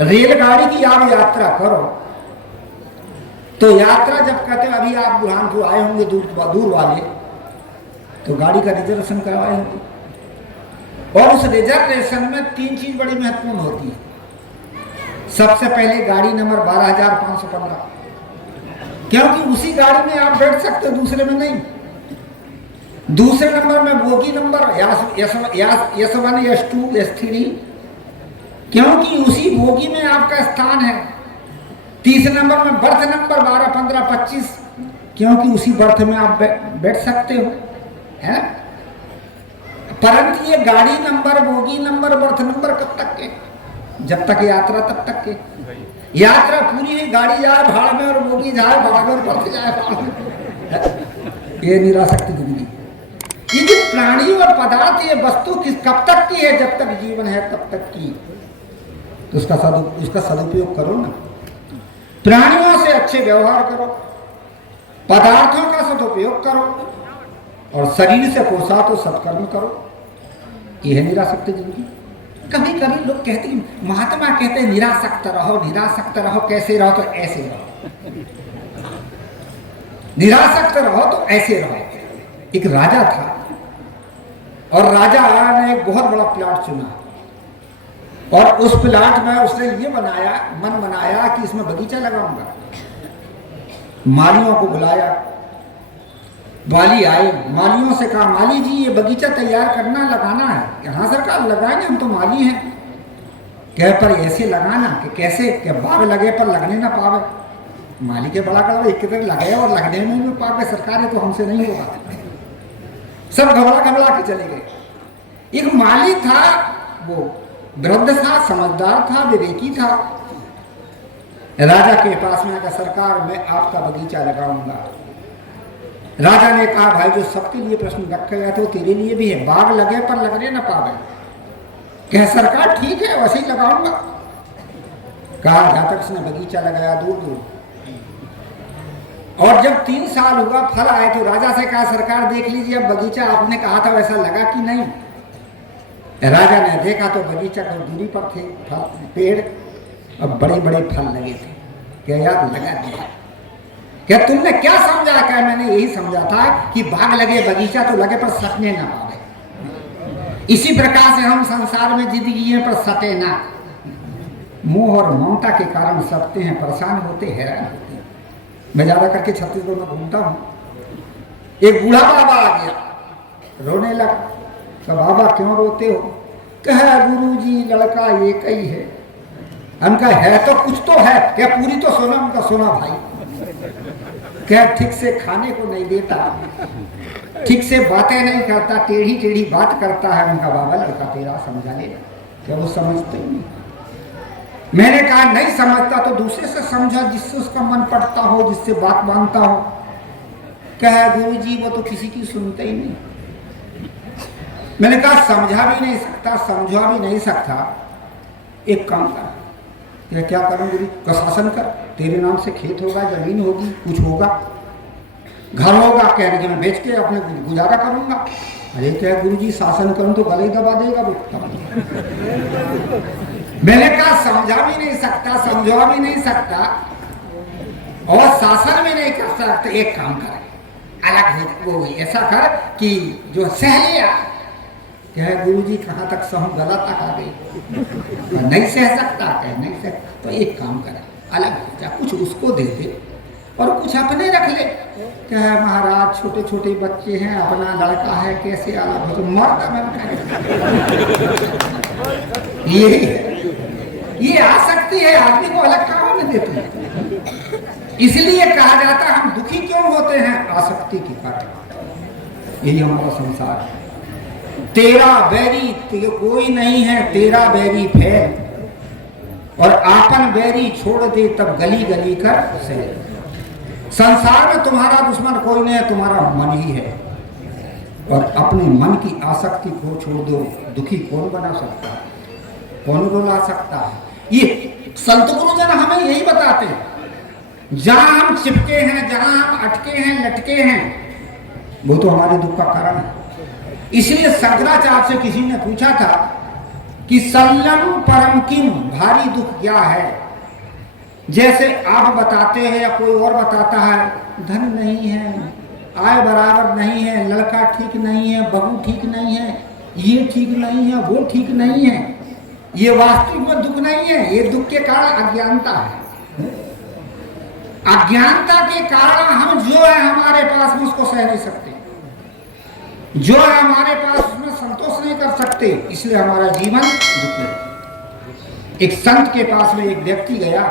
रेलगाड़ी की आप यात्रा करो तो यात्रा जब कहते हैं, अभी आप बुरहानपुर आए होंगे दूर वाले, तो गाड़ी का रिजर्वेशन करवाए होंगे। और उस रिजर्वेशन में 3 चीज बड़ी महत्वपूर्ण होती है। सबसे पहले गाड़ी नंबर 12,515, क्योंकि उसी गाड़ी में आप बैठ सकते हो, दूसरे में नहीं। दूसरे नंबर में bogie number S1, S2, S3, क्योंकि उसी बोगी में आपका स्थान है। तीसरे नंबर में बर्थ नंबर 12, 15, 25, क्योंकि उसी बर्थ में आप बैठ सकते हो, है। परंतु ये गाड़ी number, bogie number, birth number कब तक के? जब तक यात्रा तब तक के। यात्रा पूरी हुई, गाड़ी जाए भाड़ में और बोगी जाए भाड़ में और बर्थ जाए भाड़ में, ये निरासक्ति जिंदगी। ये जो प्राणी और पदार्थ, ये वस्तु कब तक की है? जब तक जीवन है तब तक की। तो उसका सदुपयोग करो ना। प्राणियों से अच्छे व्यवहार करो, पदार्थों का सदुपयोग करो, और शरीर से पोसा तो सत्कर्म करो। यह है निरासक्त जिंदगी। कभी कभी लोग कहते हैं, महात्मा कहते हैं निरासक्त रहो, निरासक्त रहो। कैसे रहो? तो ऐसे रहो। निरासक्त रहो तो ऐसे रहो। एक राजा था और राजा ने एक बहुत बड़ा प्लाट चुना, और उस प्लाट में उसने ये मन बनाया कि इसमें बगीचा लगाऊंगा। मालियों को बुलाया, माली आए, मालियों से कहा, माली जी ये बगीचा तैयार करना, लगाना है। हाँ सरकार लगाएंगे, हम तो माली हैं। कह पर ऐसे लगाना कि कैसे, कि बाग लगे पर लगने ना पावे। माली के बड़ा कर एक तरह लगे और लगने में भी पावे, सरकार है तो हमसे नहीं होगा। सब घबरा के चले गए। एक माली था, वो वृद्ध था, समझदार था, विवेकी था। राजा के पास में आकर, सरकार मैं आपका बगीचा लगाऊंगा। राजा ने कहा, भाई जो सबके लिए प्रश्न रखा गया था वो तेरे लिए भी है, बाग लगे पर लगने न पावे। कह सरकार ठीक है वैसे ही लगाऊंगा। कहा, जहां तक उसने बगीचा लगाया दूर दूर, और जब 3 साल हुआ, फल आए, तो राजा से कहा, सरकार देख लीजिए अब बगीचा आपने कहा था वैसा लगा कि नहीं। राजा ने देखा तो बगीचा को दूरी पर थे पेड़, और बड़े बड़े फल लगे थे। क्या यार लगा दिया? क्या तुमने क्या समझा? क्या मैंने यही समझा था कि बाग लगे बगीचा तो लगे पर सटने ना पावे। इसी प्रकार से हम संसार में जिंदगी पर सटे ना। मोह और ममता के कारण सटते हैं, परेशान होते, हैरान होते हैं। मैं ज्यादा करके छत्तीसगढ़ में घूमता हूँ। एक बूढ़ा बाबा आ गया, रोने लगा। तो बाबा क्यों रोते हो? कहा, गुरुजी लड़का एक ही है। उनका है तो कुछ तो है, क्या पूरी तो सुना? उनका सुना भाई। क्या ठीक से खाने को नहीं देता, ठीक से बातें नहीं करता, टेढ़ी टेढ़ी बात करता है। उनका बाबा, लड़का तेरा समझा लेगा। क्या वो समझते ही नहीं? मैंने कहा नहीं समझता तो दूसरे से समझा, जिससे उसका मन पड़ता हो, जिससे बात मानता हो। क्या गुरुजी वो तो किसी की सुनते ही नहीं। मैंने कहा समझा भी नहीं सकता, समझा भी नहीं सकता, एक काम कर। क्या करूं गुरु? का शासन कर। तेरे नाम से खेत होगा, जमीन होगी, कुछ होगा, घर होगा, कहने के मैं बेच के अपने गुजारा करूंगा। अरे क्या गुरुजी शासन करूं तो गले दबा देगा वो। मैंने कहा समझा भी नहीं सकता, समझा भी नहीं सकता, और शासन भी नहीं कर सकता। एक काम कर, अलग वो ऐसा कर कि जो सह लिया। क्या गुरुजी कहाँ तक सहूं? गला तक आ गई। नहीं सह सकता, क्या नहीं सह? तो एक काम कर, अलग हो जा, कुछ उसको दे दे और कुछ अपने रख ले। क्या है महाराज, छोटे छोटे बच्चे हैं, अपना लड़का है, कैसे अलग हो? तो मर्द यही है, ये आसक्ति है, आदमी को अलग कहाँ होने देती है। इसलिए कहा जाता है हम दुखी क्यों होते हैं? आसक्ति के कारण। यही हमारा संसार है। तेरा बैरी कोई नहीं है, तेरा बैरी फैल, और आपन बैरी छोड़ दे तब गली गली कर से। संसार में तुम्हारा दुश्मन कोई नहीं है, तुम्हारा मन ही है। और अपने मन की आसक्ति को छोड़ दो, दुखी कौन बना सकता है? कौन रुला सकता है? ये संत गुरुजन हमें यही बताते हैं। जहां हम चिपके हैं, जहां हम अटके हैं, लटके हैं, वो तो हमारे दुख का कारण है। इसलिए शंकराचार्य से किसी ने पूछा था कि सल्लम परम किम, भारी दुख क्या है। जैसे आप बताते हैं या कोई और बताता है, धन नहीं है, आय बराबर नहीं है, लड़का ठीक नहीं है, बहू ठीक नहीं है, ये ठीक नहीं है, वो ठीक नहीं है, ये वास्तविक में दुख नहीं है। ये दुख के कारण अज्ञानता है। अज्ञानता के कारण हम जो है हमारे पास में उसको सह नहीं सकते, जो है हमारे पास उसमें संतोष नहीं कर सकते, इसलिए हमारा जीवन दुखी है। एक संत के पास में एक व्यक्ति गया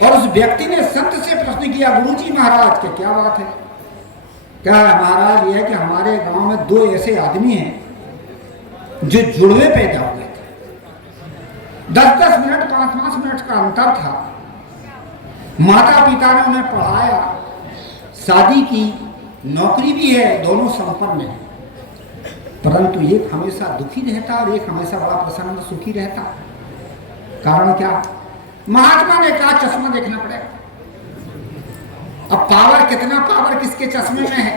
और उस व्यक्ति ने संत से प्रश्न किया, गुरुजी महाराज के क्या बात है। क्या महाराज ये है कि हमारे गांव में 2 ऐसे आदमी हैं जो जुड़वे पैदा हुए थे, 10-10 मिनट 5-5 मिनट का अंतर था। माता पिता ने उन्हें पढ़ाया, शादी की, नौकरी भी है, दोनों संपन्न है, परंतु एक हमेशा दुखी रहता और एक हमेशा बड़ा प्रसन्न सुखी रहता। कारण क्या? महात्मा ने कहा चश्मा देखना पड़ेगा। अब पावर, कितना पावर किसके चश्मे में है?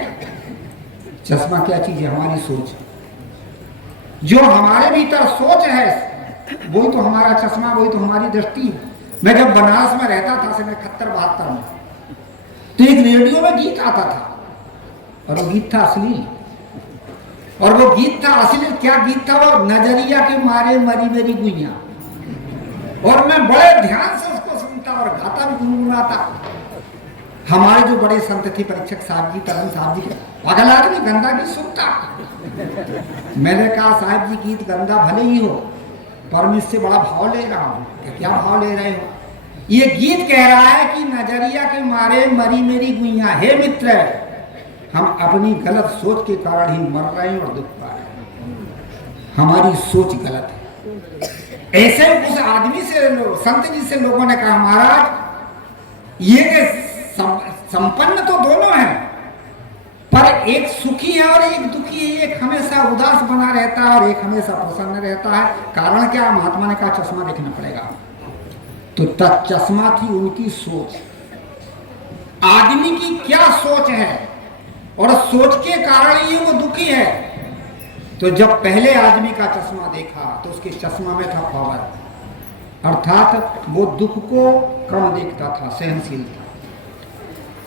चश्मा क्या चीज है? हमारी सोच। जो हमारे भीतर सोच है वही तो हमारा चश्मा, वही तो हमारी दृष्टि है। मैं जब बनारस में रहता था, 71-72 में, तो एक रेडियो में गीत आता था और वो गीत था असली। और वो गीत था असली, क्या गीत था वो? नजरिया के मारे मरी मेरी गुइया। और मैं बड़े ध्यान से उसको सुनता और गाता भी, गुनगुनाता। हमारे जो बड़े संत थे, परीक्षक साहब जी, तरन साहब जी, पागल आदमी गंदा गीत सुनता। मैंने कहा साहब जी गीत गंदा भले ही हो, पर मैं इससे बड़ा भाव ले रहा हूँ। क्या भाव ले रहे हो? ये गीत कह रहा है कि नजरिया के मारे मरी मेरी गुइया। हे मित्र, हम अपनी गलत सोच के कारण ही मर रहे हैं और दुख पा रहे हैं। हमारी सोच गलत है। ऐसे उस आदमी से, संत जी से लोगों ने कहा, महाराज ये संपन्न तो दोनों हैं, पर एक सुखी है और एक दुखी है। एक हमेशा उदास बना रहता है और एक हमेशा प्रसन्न रहता है। कारण क्या? महात्मा ने कहा चश्मा देखना पड़ेगा। तो चश्मा थी उनकी सोच। आदमी की क्या सोच है और सोच के कारण ही वो दुखी है। तो जब पहले आदमी का चश्मा देखा तो उसके चश्मा में था पावर, अर्थात वो दुख को कम देखता था, सहनशील था,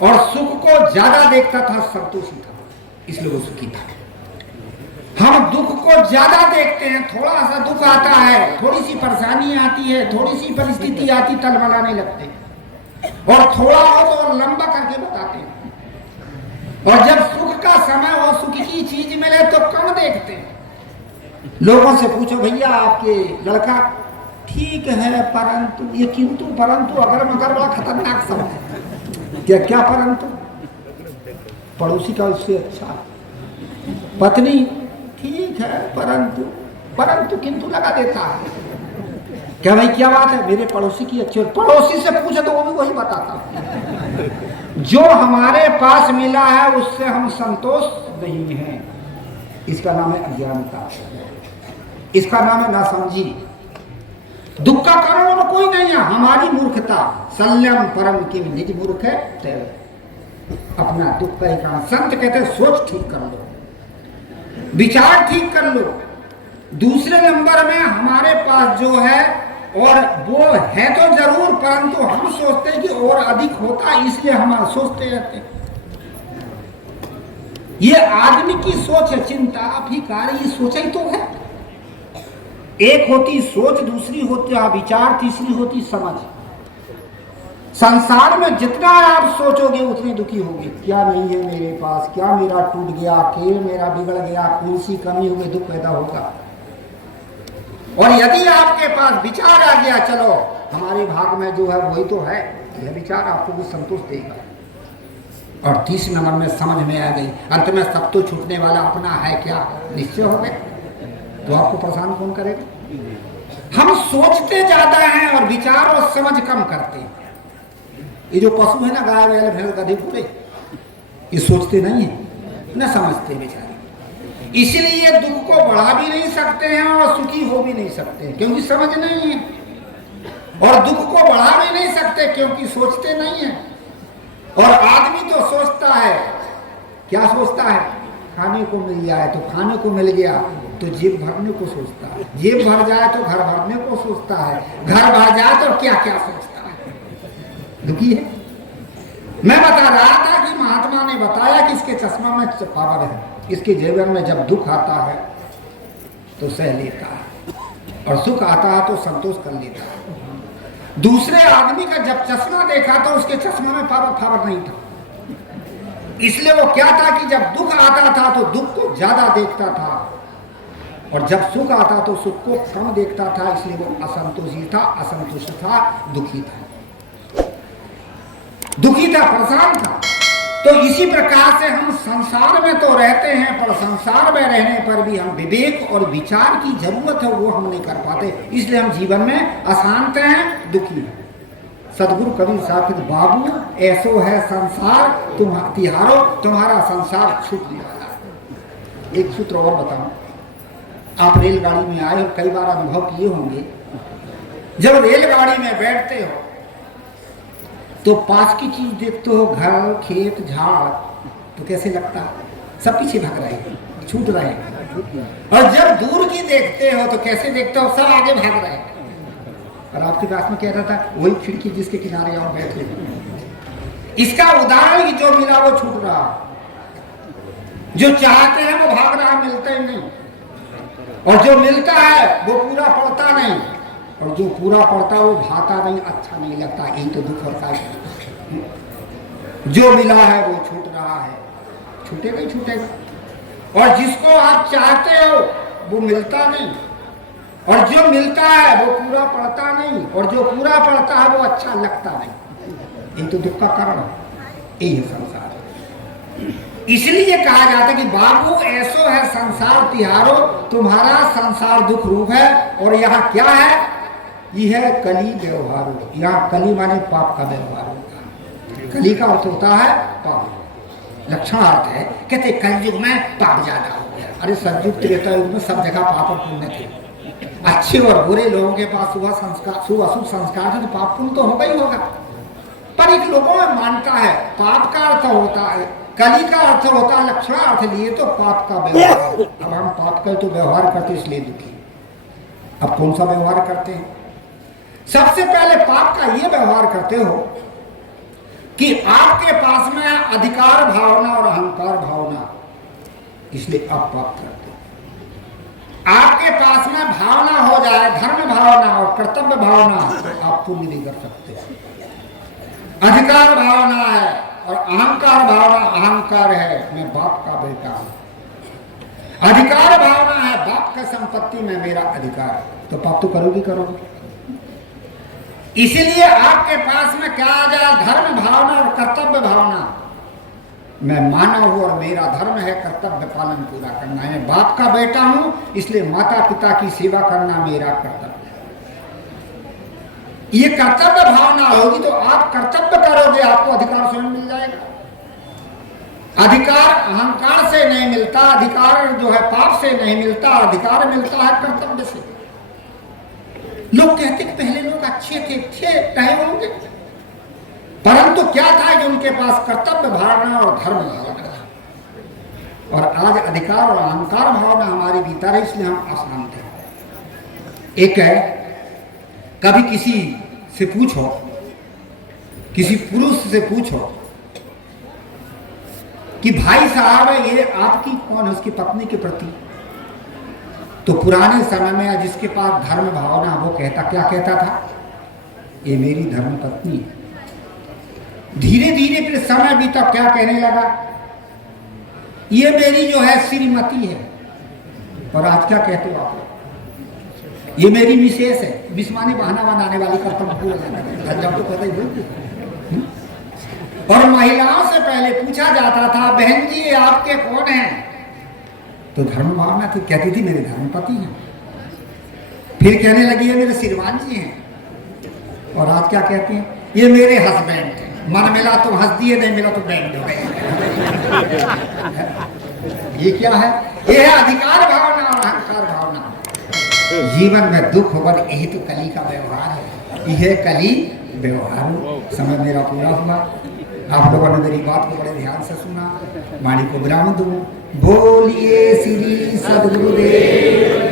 और सुख को ज्यादा देखता था, संतोषी था, इसलिए वो सुखी था। हम दुख को ज्यादा देखते हैं, थोड़ा सा दुख आता है, थोड़ी सी परेशानी आती है, थोड़ी सी परिस्थिति आती, तलमलाने लगते, और थोड़ा हो तो लंबा करके बताते हैं। और जब सुख का समय और सुख की चीज मिले तो कम देखते हैं। लोगों से पूछो, भैया आपके लड़का ठीक है, परंतु ये किंतु परंतु अगर मगर बड़ा खतरनाक शब्द है। क्या क्या परंतु? पड़ोसी का उससे अच्छा, पत्नी ठीक है, परंतु परंतु किंतु लगा देता है। क्या भाई क्या बात है? मेरे पड़ोसी की अच्छी, पड़ोसी से पूछे तो वो भी वही बताता। जो हमारे पास मिला है उससे हम संतोष नहीं है, इसका नाम है अज्ञानता, इसका नाम है नासमझी। दुख का कारण और कोई नहीं है, हमारी मूर्खता। सल्यम परम किम, निज मूर्ख है अपना दुख का ही कारण। संत कहते हैं सोच ठीक कर लो, विचार ठीक कर लो। दूसरे नंबर में हमारे पास जो है, और वो है तो जरूर, परंतु हम सोचते हैं कि और अधिक होता, इसलिए हम सोचते रहते हैं। ये आदमी की सोच है, चिंता फिकार, ये सोच ही तो है। एक होती सोच, दूसरी होती विचार, तीसरी होती समझ। संसार में जितना आप सोचोगे उतने दुखी होगे। क्या नहीं है मेरे पास, क्या मेरा टूट गया, खेल मेरा बिगड़ गया, कौन सी कमी हो गई, दुख पैदा होगा। और यदि आपके पास विचार आ गया, चलो हमारे भाग में जो है वही तो है, यह विचार आपको भी संतोष देगा। और तीसरे नंबर में समझ में आ गई, अंत में सब तो छूटने वाला अपना है क्या, निश्चय हो गए, तो आपको परेशान कौन करेगा। हम सोचते ज्यादा हैं और विचार और समझ कम करते हैं। ये जो पशु है ना, गाय बैल भैंस गधे घोड़े, ये सोचते नहीं है, न समझते बेचारे। इसलिए दुख को बढ़ा भी नहीं सकते हैं और सुखी हो भी नहीं सकते हैं, क्योंकि समझ नहीं है। और दुख को बढ़ा भी नहीं सकते क्योंकि सोचते नहीं है। और आदमी तो सोचता है, क्या सोचता है? खाने को मिल जाए तो खाने को मिल गया, तो जेब भरने को सोचता है, जेब भर जाए तो घर भरने को सोचता है, घर भर जाए तो क्या क्या सोचता है। दुखी है। मैं बता रहा था कि महात्मा ने बताया कि इसके चश्मा में पावर है, इसके जीवन में जब दुख आता है तो सह लेता है और सुख आता है तो संतोष कर लेता है। दूसरे आदमी का जब चश्मा देखा तो उसके चश्मा में पावर नहीं था, इसलिए वो क्या था कि जब दुख आता था तो दुख को ज्यादा देखता था और जब सुख आता तो सुख को कम देखता था, इसलिए वो असंतोषी था, असंतुष्ट था, दुखी था, परेशान था। तो इसी प्रकार से हम संसार में तो रहते हैं, पर संसार में रहने पर भी हम विवेक और विचार की जरूरत है, वो हम नहीं कर पाते, इसलिए हम जीवन में अशांत हैं, दुखी हैं। सदगुरु कबीर साहब कहते, बाबू ऐसो है संसार तुम तिहारो, तुम्हारा संसार छूट गया। एक सूत्र और बताऊं, आप रेलगाड़ी में आए और कई बार अनुभव किए होंगे, जब रेलगाड़ी में बैठते हो तो पास की चीज देखते हो, घर खेत झाड़, तो कैसे लगता है सब पीछे भाग रहे हैं, छूट रहे हैं। और जब दूर की देखते हो तो कैसे देखते हो, सब आगे भाग रहे हैं। और आपके पास में क्या रहता है, वही खिड़की जिसके किनारे आप बैठे। इसका उदाहरण जो मिला वो छूट रहा, जो चाहते हैं वो भाग रहा, मिलता ही नहीं, और जो मिलता है वो पूरा पड़ता नहीं, और जो पूरा पड़ता है वो भाता नहीं, अच्छा नहीं लगता। यही तो दुख होता है। जो मिला है वो छूट रहा है, छूटेगा ही छूटेगा। और जिसको आप चाहते हो वो मिलता नहीं, और जो मिलता है वो पूरा पड़ता नहीं, और जो पूरा पड़ता है वो अच्छा लगता नहीं। यही तो दुख का कारण है, यही है संसार। इसलिए कहा जाता है कि बाबू ऐसो है संसार तिहारो, तुम्हारा संसार दुख रूप है। और यहाँ क्या है, यह कली व्यवहार। यहाँ कली माने पाप का व्यवहार होता है। कली का अर्थ होता है पाप, लक्षण अर्थ है। कहते कलयुग में पाप ज्यादा हो गया। अरे सतयुग त्रेता युग में सब जगह पाप और पुण्य थे, अच्छे और बुरे लोगों के पास शुभ अशुभ संस्कार थे, तो पाप पुण्य तो होगा ही होगा। पर एक लोगों में मानता है पाप का अर्थ होता है, कली का अर्थ होता है लक्षण अर्थ लिए तो पाप का व्यवहार। अब हम पाप का तो व्यवहार करते इसलिए दुखी। अब कौन सा व्यवहार करते हैं? सबसे पहले पाप का ये व्यवहार करते हो कि आपके पास में अधिकार भावना और अहंकार भावना, इसलिए आप पाप करते हो। आपके पास में भावना हो जाए, धर्म भावना और कर्तव्य भावना, तो आप पुण्य नहीं कर सकते। अधिकार भावना है और अहंकार भावना, अहंकार है मैं बाप का बेटा हूं। अधिकार भावना है बाप का संपत्ति में मेरा अधिकार, तो पाप तो करोगी करोगे। इसीलिए आपके पास में क्या आ जाए, धर्म भावना और कर्तव्य भावना। मैं मानव हूं और मेरा धर्म है कर्तव्य पालन पूरा करना है। मैं बाप का बेटा हूं, इसलिए माता पिता की सेवा करना मेरा कर्तव्य है। ये कर्तव्य भावना होगी तो आप कर्तव्य करोगे, आपको अधिकार स्वयं मिल जाएगा। अधिकार अहंकार से नहीं मिलता, अधिकार जो है पाप से नहीं मिलता, अधिकार मिलता है कर्तव्य से। लोग कहते कि पहले लोग अच्छे थे रहे होंगे, परंतु क्या था कि उनके पास कर्तव्य भावना और धर्म भावना था, और आज अधिकार और अहंकार भावना हमारे भीतर है, इसलिए हम अशांत हैं। एक है, कभी किसी से पूछो, किसी पुरुष से पूछो कि भाई साहब ये आपकी कौन है, उसकी पत्नी के प्रति, तो पुराने समय में जिसके पास धर्म भावना वो कहता, क्या कहता था, ये मेरी धर्म पत्नी है। धीरे धीरे फिर समय बीता, क्या कहने लगा, ये मेरी जो है श्रीमती है। और आज क्या कहते हो आप, ये मेरी मिसेस है। विस्मानी बहाना बनाने वाली कर्तव्य पूरा जब तो पता ही बोलती। और महिलाओं से पहले पूछा जाता था, बहन जी आपके कौन हैं, तो धर्म भावना थी, कहती थी मेरे धर्मपति हैं। फिर कहने लगी है मेरे श्रीमान जी हैं। और आज क्या कहते हैं, ये मेरे हस्बैंड हैं। मन मिला तो हंस दिए, नहीं मिला तो बैंड हो गए। ये क्या है, ये है अधिकार भावना और अहंकार भावना। जीवन में दुख होगा, यही तो कली का व्यवहार है। यह कली व्यवहार। समय मेरा पूरा हुआ। आप लोगों ने मेरी बात को बड़े ध्यान से सुना, वाणी को विराम दूं। बोलिए श्री सद्गुरुदेव।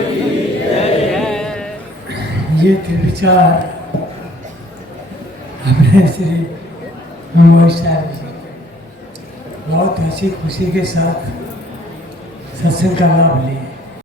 ये थे विचार हमने श्री मोहित साहब जी बहुत हंसी खुशी के साथ सत्संग का लाभ लिया।